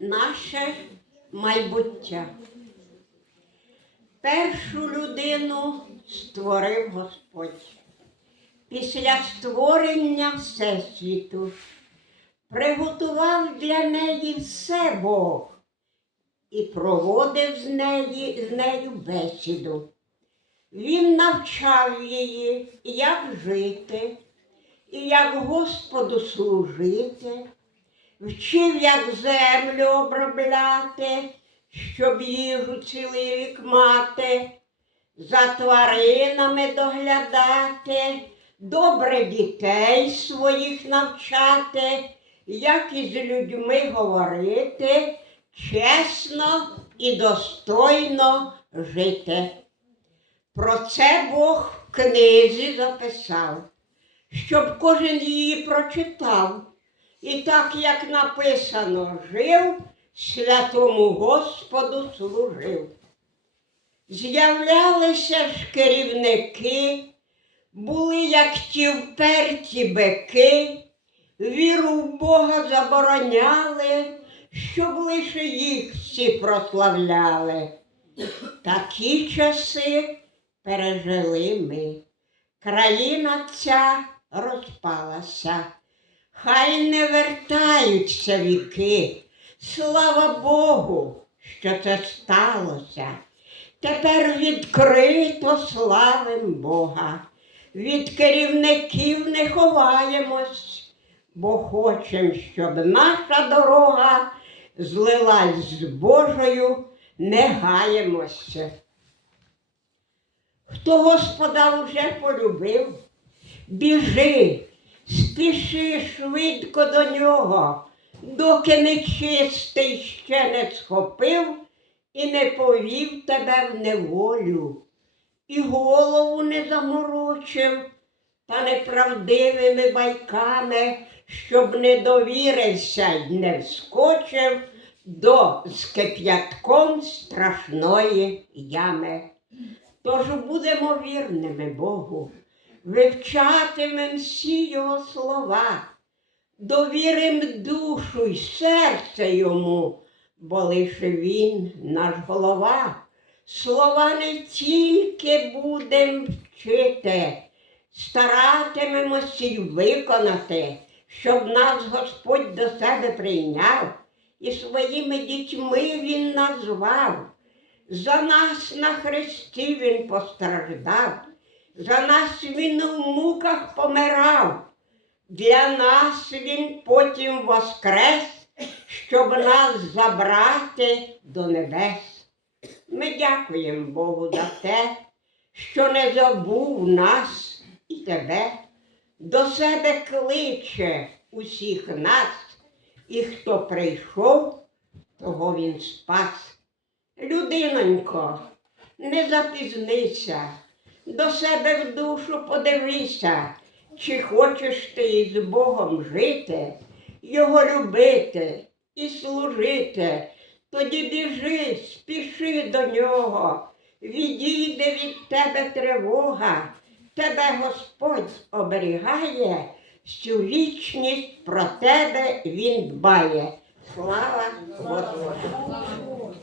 наше майбуття. Першу людину створив Господь. Після створення Всесвіту приготував для неї все Бог і проводив з, неї, з нею бесіду. Він навчав її, як жити, і як Господу служити, вчив, як землю обробляти, щоб їжу цілий рік мати, за тваринами доглядати, добре дітей своїх навчати, як із людьми говорити, чесно і достойно жити. Про це Бог в книзі записав, щоб кожен її прочитав. І так, як написано, жив, святому Господу служив. З'являлися ж керівники, були як ті вперті бики, віру в Бога забороняли, щоб лише їх всі прославляли. Такі часи пережили ми. Країна ця розпалася, хай не вертаються віки. Слава Богу, що це сталося. Тепер відкрито славим Бога. Від керівників не ховаємось, бо хочем, щоб наша дорога злилась з Божою, не гаємося. Хто Господа вже полюбив, біжи, спіши швидко до нього, доки нечистий ще не схопив і не повів тебе в неволю, і голову не заморочив, та неправдивими байками, щоб не довірився й не вскочив до з страшної ями. Тож будемо вірними Богу, вивчатимем всі Його слова, довірим душу й серце йому, бо лише Він наш голова. Слова не тільки будем вчити, старатимемося й виконати, щоб нас Господь до себе прийняв і своїми дітьми Він назвав. За нас на хресті Він постраждав, за нас Він у муках помирав, для нас Він потім воскрес, щоб нас забрати до небес. Ми дякуємо Богу за те, що не забув нас і тебе, до себе кличе усіх нас, і хто прийшов, того він спас. Людинонько, не запізнися, до себе в душу подивися, чи хочеш ти із Богом жити, Його любити і служити. Тоді біжи, спіши до нього, відійде від тебе тривога, тебе Господь оберігає, всю вічність про тебе Він дбає. Слава Господу!